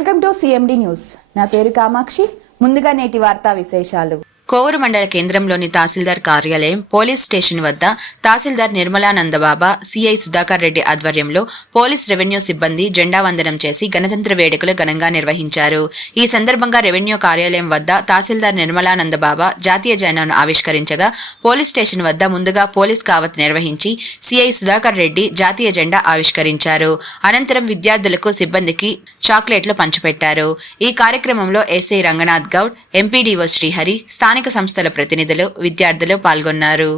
Welcome to CMD news. నా పేరు కామాక్షి. ముందుగా నేటి వార్తా విశేషాలు. కోవూరు మండల కేంద్రంలోని తహసీల్దార్ కార్యాలయం, పోలీస్ స్టేషన్ వద్ద తహసీల్దార్ నిర్మలానందబాబా, సిఐ సుధాకర్ రెడ్డి ఆధ్వర్యంలో పోలీస్ రెవెన్యూ సిబ్బంది జెండా వందనం చేసి గణతంత్ర వేడుకలు ఘనంగా నిర్వహించారు. ఈ సందర్భంగా రెవెన్యూ కార్యాలయం వద్ద తహసీల్దార్ నిర్మలానందబాబా జాతీయ జెండాను ఆవిష్కరించగా, పోలీస్ స్టేషన్ వద్ద ముందుగా పోలీస్ కావత్ నిర్వహించి సిఐ సుధాకర్ రెడ్డి జాతీయ జెండా ఆవిష్కరించారు. అనంతరం విద్యార్థులకు, సిబ్బందికి చాక్లెట్లు పంచిపెట్టారు. ఈ కార్యక్రమంలో ఎస్ఐ రంగనాథ్ గౌడ్, ఎంపీడీఓ శ్రీహరి, స్థానిక సంస్థల ప్రతినిధులు, విద్యార్థులు పాల్గొన్నారు.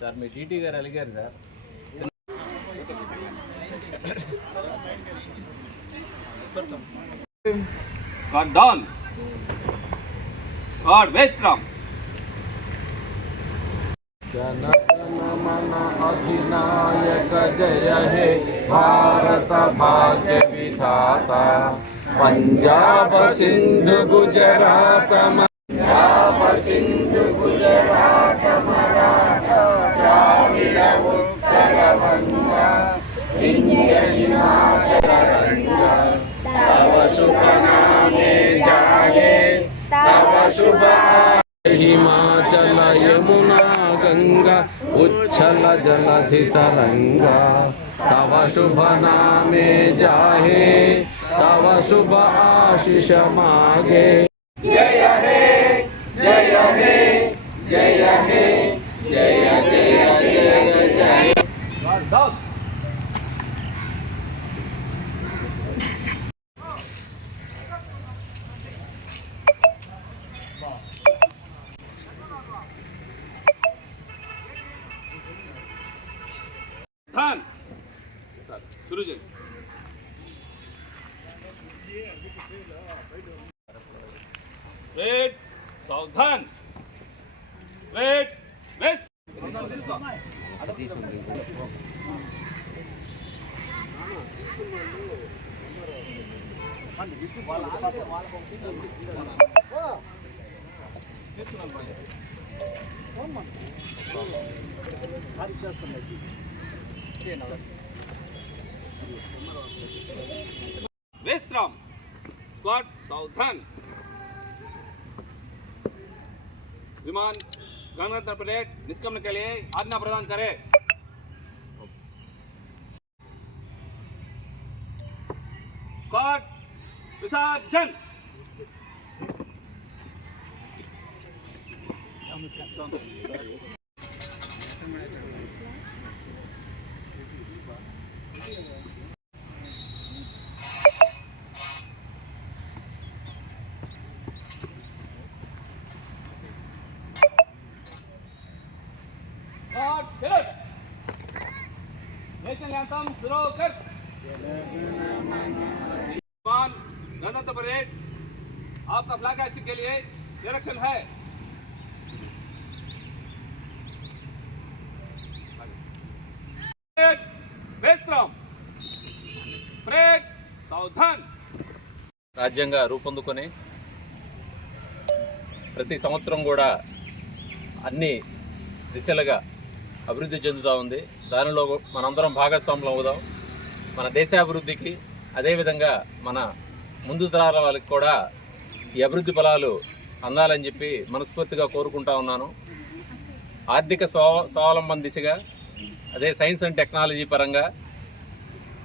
సార్ మీ టీటీ గారు అలిగారు sir. God down. God Vesram. Jana Gana मन अधिनायक जय हे भारत भाग्य विधाता पंजाब सिंधु गुजरात पंजाब सिंधु गुजरात मराठा द्राविड़ उत्कल गंगा विंध्य हिमाचल गंगा तव शुभ नामे जागे तव शुभ हिमाचल यमुना गंगा उच्छल जलधि तरंगा तव शुभ नामे जाहे तव शुभ आशीष मागे जय हे जय हे जय हे जय जय जय जय Dhan. शुरू जी. Red, Southern. Red, West. Westram, squad Southern. विमान गणतंत्र परेड निष्क्रमण के लिए आज्ञा प्रदान करें. स्क्वाड विसर्जन. नेशनल एंथम शुरू कर. गणतंत्र परेड आपका फ्लैग हाइस्टिंग के लिए डायरेक्शन है. वेस्ट्राम परेड सावधान. రాజ్యాంగ రూపొందుకొని ప్రతి సంవత్సరం కూడా అన్ని దిశలుగా అభివృద్ధి చెందుతూ ఉంది. దానిలో మనందరం భాగస్వాములు అవుదాం. మన దేశాభివృద్ధికి, అదేవిధంగా మన ముందు తరాల వాళ్ళకి కూడా ఈ అభివృద్ధి ఫలాలు అందాలని చెప్పి మనస్ఫూర్తిగా కోరుకుంటా ఉన్నాను. ఆర్థిక స్వావలంబన దిశగా అదే సైన్స్ అండ్ టెక్నాలజీ పరంగా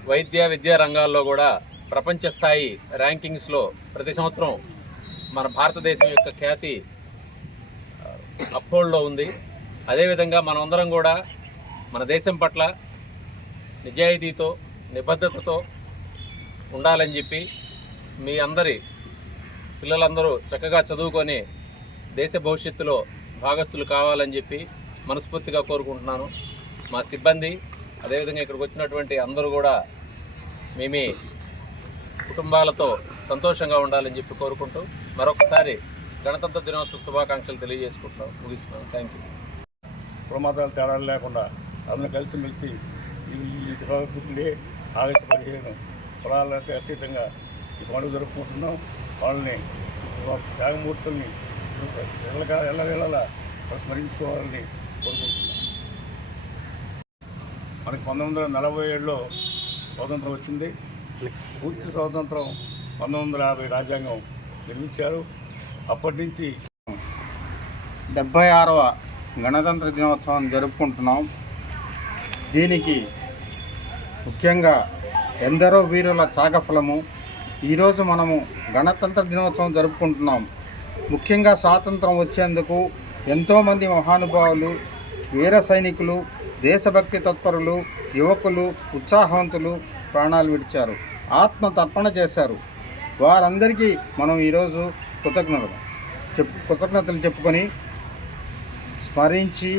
వైద్య విద్యా రంగాల్లో కూడా ప్రపంచ స్థాయి ర్యాంకింగ్స్లో ప్రతి సంవత్సరం మన భారతదేశం యొక్క ఖ్యాతి అప్హోల్డ్లో ఉంది. అదేవిధంగా మనమందరం కూడా మన దేశం పట్ల నిజాయితీతో నిబద్ధతతో ఉండాలని చెప్పి మీ అందరి పిల్లలందరూ చక్కగా చదువుకొని దేశ భవిష్యత్తులో భాగస్థులు కావాలని చెప్పి మనస్ఫూర్తిగా కోరుకుంటున్నాను. మా సిబ్బంది అదేవిధంగా ఇక్కడికి వచ్చినటువంటి అందరూ కూడా మీ కుటుంబాలతో సంతోషంగా ఉండాలని చెప్పి కోరుకుంటూ మరొకసారి గణతంత్ర దినోత్సవ శుభాకాంక్షలు తెలియజేసుకుంటాం. ముగిస్తున్నాను. Thank you. ప్రమాదాలు తేడాలు లేకుండా అందరూ కలిసిమెలిసి ఈ జరుగుతుంది. ఆగస్టు 15 పొలాలకు అతీతంగా ఈ పండుగ జరుపుకుంటున్నాం. వాళ్ళని త్యాగమూర్తుల్ని ఎల్లవేళలా స్మరించుకోవాలని కోరుకుంటున్నాం. మనకి 1947లో స్వాతంత్రం వచ్చింది. పూర్తి స్వాతంత్రం 1950 రాజ్యాంగం నిర్మించారు. అప్పటి నుంచి 76వ గణతంత్ర దినోత్సవం జరుపుకుంటున్నాం. దీనికి ముఖ్యంగా ఎందరో వీరుల త్యాగఫలము. ఈరోజు మనము గణతంత్ర దినోత్సవం జరుపుకుంటున్నాం. ముఖ్యంగా స్వాతంత్రం వచ్చేందుకు ఎంతోమంది మహానుభావులు, వీర సైనికులు, దేశభక్తి తత్పరులు, యువకులు, ఉత్సాహవంతులు ప్రాణాలు విడిచారు, ఆత్మ తర్పణ చేశారు. వారందరికీ మనం ఈరోజు కృతజ్ఞతలు చెప్పుకొని స్మరించి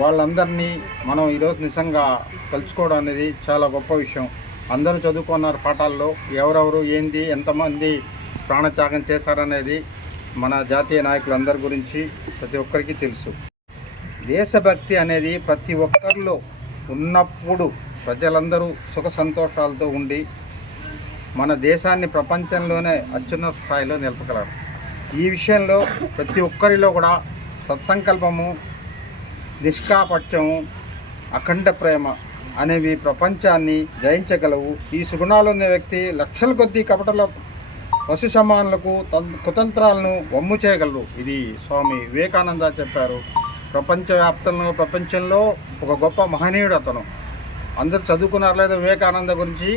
వాళ్ళందరినీ మనం ఈరోజు నిజంగా కలుసుకోవడం అనేది చాలా గొప్ప విషయం. అందరూ చదువుకున్నారు పాఠాల్లో. ఎవరెవరు ఏంది ఎంతమంది ప్రాణత్యాగం చేశారనేది మన జాతీయ నాయకులందరి గురించి ప్రతి ఒక్కరికి తెలుసు. దేశభక్తి అనేది ప్రతి ఒక్కరిలో ఉన్నప్పుడు ప్రజలందరూ సుఖ సంతోషాలతో ఉండి మన దేశాన్ని ప్రపంచంలోనే అత్యున్నత స్థాయిలో నిలపగలరు. ఈ విషయంలో ప్రతి ఒక్కరిలో కూడా సత్సంకల్పము, నిష్కాపట్యము, అఖండ ప్రేమ అనేవి ప్రపంచాన్ని జయించగలవు. ఈ సుగుణాలు ఉన్న వ్యక్తి లక్షల కొద్దీ కపటల పశు సమానులకు కుతంత్రాలను వమ్ము చేయగలరు. ఇది స్వామి వివేకానంద చెప్పారు. ప్రపంచంలో ఒక గొప్ప మహనీయుడు అతను. అందరూ చదువుకున్నారు లేదా వివేకానంద గురించి?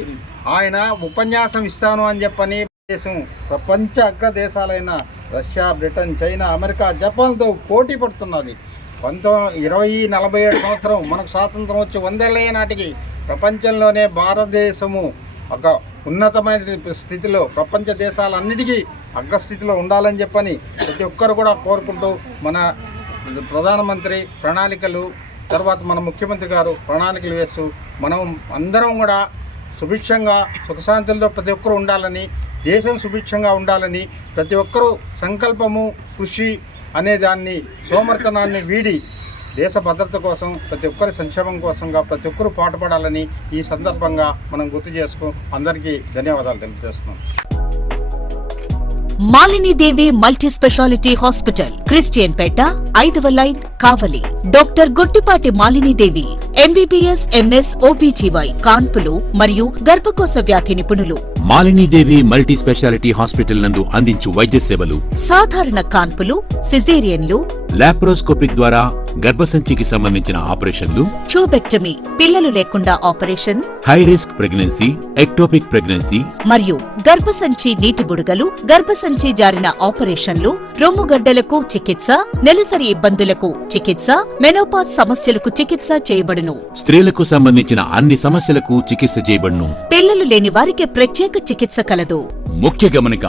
ఆయన ఉపన్యాసం ఇస్తాను అని చెప్పని దేశం ప్రపంచ అగ్ర దేశాలైన రష్యా, బ్రిటన్, చైనా, అమెరికా, జపాన్తో పోటీ పడుతున్నది. 2047 సంవత్సరం మనకు స్వాతంత్రం వచ్చి 100 ఏళ్ళ నాటికి ప్రపంచంలోనే భారతదేశము ఒక ఉన్నతమైన స్థితిలో ప్రపంచ దేశాలన్నిటికీ అగ్రస్థితిలో ఉండాలని చెప్పని ప్రతి ఒక్కరు కూడా కోరుకుంటూ మన ప్రధానమంత్రి ప్రణాళికలు, తర్వాత మన ముఖ్యమంత్రి గారు ప్రణాళికలు వేస్తూ మనం అందరం కూడా సుభిక్షంగా సుఖశాంతులతో ప్రతి ఒక్కరు ఉండాలని, దేశం సుభిక్షంగా ఉండాలని ప్రతి ఒక్కరూ సంకల్పము, కృషి అనే దాన్ని, సోమర్తనాన్ని వీడి దేశ భద్రత కోసం, ప్రతి ఒక్కరి సంక్షేమం కోసంగా ప్రతి ఒక్కరూ పాటుపడాలని ఈ సందర్భంగా మనం గుర్తు చేసుకు అందరికీ ధన్యవాదాలు తెలియజేస్తున్నాం. Malinidevi multi speciality hospital, Christian Peta, 5వ line, Kavali. Doctor Gottipati Malinidevi, MBBS, MS, OBGY, కాన్పులు మరియు గర్భకోశ వ్యాధి నిపుణులు. మాలినీదేవి మల్టీ స్పెషాలిటీ హాస్పిటల్ నందు అందించు వైద్య సేవలు: సాధారణ కాన్పులు, సిజేరియన్లు, లాప్రోస్కోపిక్ ద్వారా గర్భసంచికి సంబంధించిన ఆపరేషన్లు, ట్యూబెక్టమీ, పిల్లలు లేకుండా operation, high risk pregnancy, ectopic pregnancy మరియు గర్భసంచి నీటి బుడగలు, గర్భసంచి జారిన ఆపరేషన్లు, రొమ్ముగడ్డలకు చికిత్స, నెలసరి ఇబ్బందులకు చికిత్స, మెనోపాజ్ సమస్యలకు చికిత్స చేయబడును. స్త్రీలకు సంబంధించిన అన్ని సమస్యలకు చికిత్స చేయబడును. పిల్లలు లేని వారికి ప్రత్యేక చికిత్స కలదు. ముఖ్య గమనిక: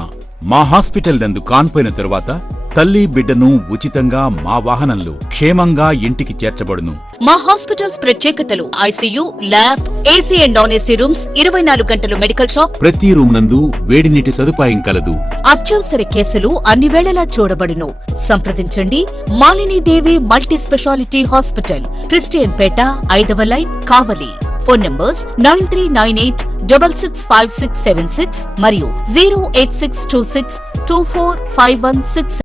మా హాస్పిటల్ నందు కాన్పోయిన తరువాత తల్లి బిడ్డను ఉచితంగా మా వాహనంలో క్షేమంగా ఇంటికి చేర్చబడును. మా హాస్పిటల్స్ ప్రత్యేకతలు: ICU, lab, AC and non AC rooms, 24 గంటలు మెడికల్ షాప్, ప్రతి రూమ్ నందు వేడి నీటి సదుపాయం కలదు. అత్యవసర కేసులు అన్ని వేళలా చూడబడును. సంప్రదించండి. Malinidevi multi speciality hospital, Christian Peta, 5వ లైన్, కావలి. ఫోన్ నంబర్స్ 9398665676 మరియు 08626245166.